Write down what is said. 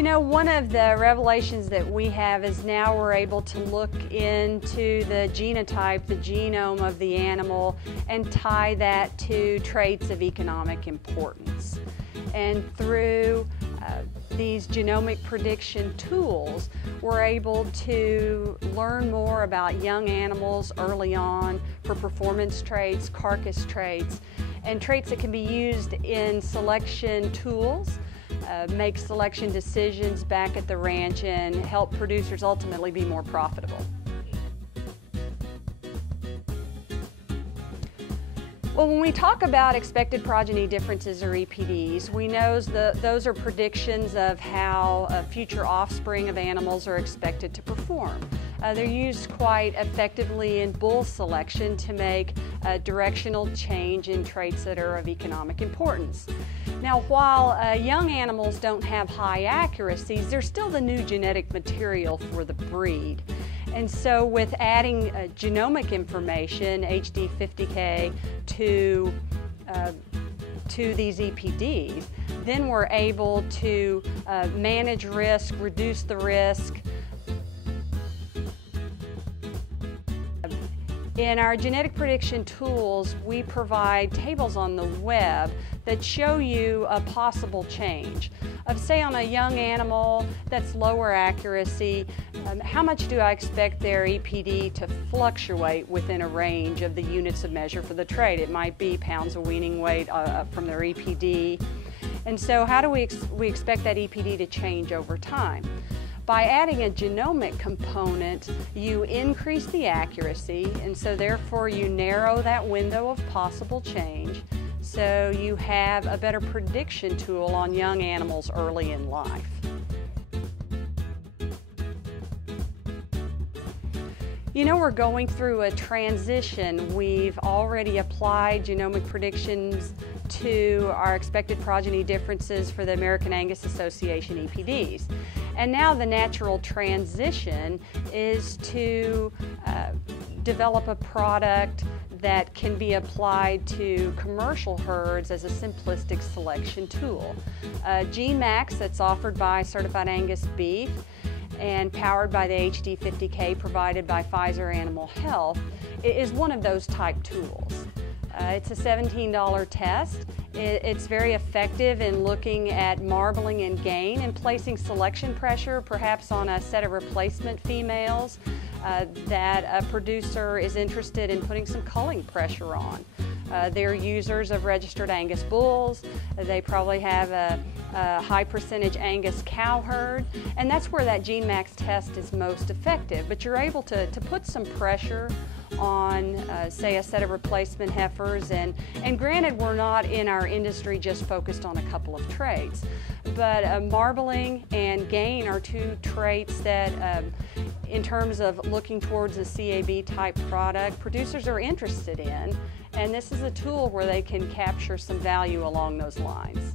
You know, one of the revelations that we have is now we're able to look into the genotype, the genome of the animal, and tie that to traits of economic importance. And through these genomic prediction tools, we're able to learn more about young animals early on for performance traits, carcass traits, and traits that can be used in selection tools, make selection decisions back at the ranch, and help producers ultimately be more profitable. Well, when we talk about expected progeny differences, or EPDs, we know those are predictions of how future offspring of animals are expected to perform. They're used quite effectively in bull selection to make a directional change in traits that are of economic importance. Now, while young animals don't have high accuracies, they're still the new genetic material for the breed. And so with adding genomic information, HD50K, to these EPDs, then we're able to manage risk, reduce the risk. In our genetic prediction tools, we provide tables on the web that show you a possible change of, say, on a young animal that's lower accuracy, how much do I expect their EPD to fluctuate within a range of the units of measure for the trait? It might be pounds of weaning weight from their EPD. And so how do we expect that EPD to change over time? By adding a genomic component, you increase the accuracy, and so therefore you narrow that window of possible change, so you have a better prediction tool on young animals early in life. You know, we're going through a transition. We've already applied genomic predictions to our expected progeny differences for the American Angus Association EPDs. And now the natural transition is to develop a product that can be applied to commercial herds as a simplistic selection tool. GeneMax, that's offered by Certified Angus Beef and powered by the HD50K provided by Pfizer Animal Health, is one of those type tools. It's a $17 test. It's very effective in looking at marbling and gain and placing selection pressure perhaps on a set of replacement females that a producer is interested in putting some culling pressure on. They're users of registered Angus bulls. They probably have a high percentage Angus cow herd, and that's where that GeneMax test is most effective. But you're able to put some pressure on, say, a set of replacement heifers, and granted, we're not in our industry just focused on a couple of traits, but marbling and gain are two traits that, in terms of looking towards a CAB type product, producers are interested in, and this is a tool where they can capture some value along those lines.